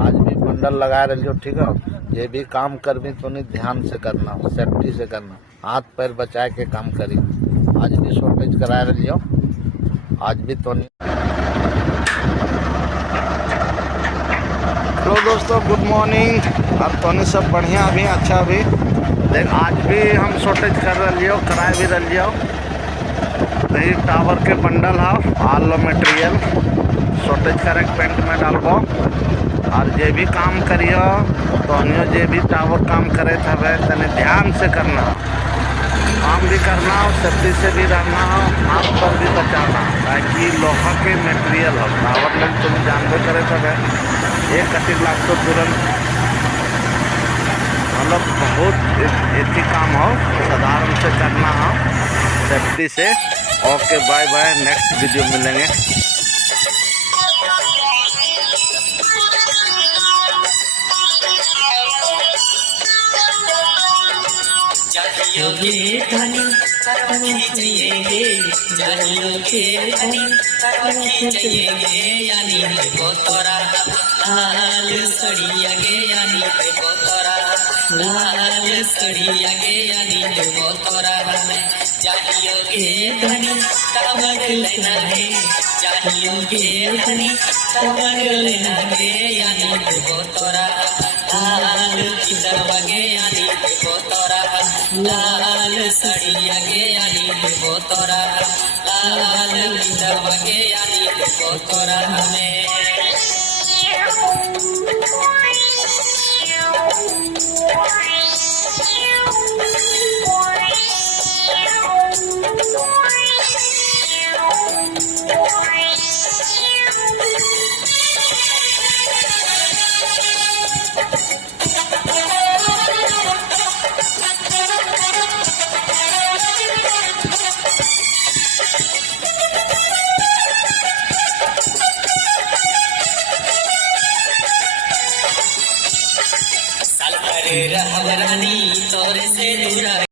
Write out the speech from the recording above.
आज भी बंडल लगा रही, ठीक है। ये भी काम करबी तो नहीं ध्यान से करना, सेफ्टी से करना, हाथ पैर बचा के काम करी। आज भी शॉर्टेज करा रही हो, आज भी तो नहीं। हेलो दोस्तों, गुड मॉर्निंग। अब तो नहीं सब बढ़िया भी अच्छा भी देख। आज भी हम शॉर्टेज कर रही हो, कराए भी रही हो। यही टावर के बंडल है, आल लो मटेरियल शॉर्टेज करे पेंट में डालबो। और जे भी काम करियो तो जे भी टावर काम करे थे तने ध्यान से करना, काम भी करना हो, सेफ्टी से भी रहना हो, हाथ पर भी बचाना, ताकि लोहा के मटेरियल हो। टावर में तुम जानबे करे थे एक कटी लाख तो तुरंत मतलब बहुत एक ही काम हो, साधारण से करना हो, सेफ्टी से। Okay, bye bye, next video मिलेंगे। जाइयोगे धनी करवनी चाहिए, जाइयोगे धनी करवनी चाहिए, यानी वो तोरा लाल सड़िया गे, यानी वो तोरा लाल सड़िया गे, यानी वो तोरा में जाइयोगे धनी कमर लेना है, जाइयोगे धनी कमर लेना है, यानी वो तोरा लाल किदरवा गे, यानी वो तोरा लाल सड़िया गे, यानी वो तोरा लाल किदरवा गे, यानी वो तोरा में रहवरानी तोरे से दूर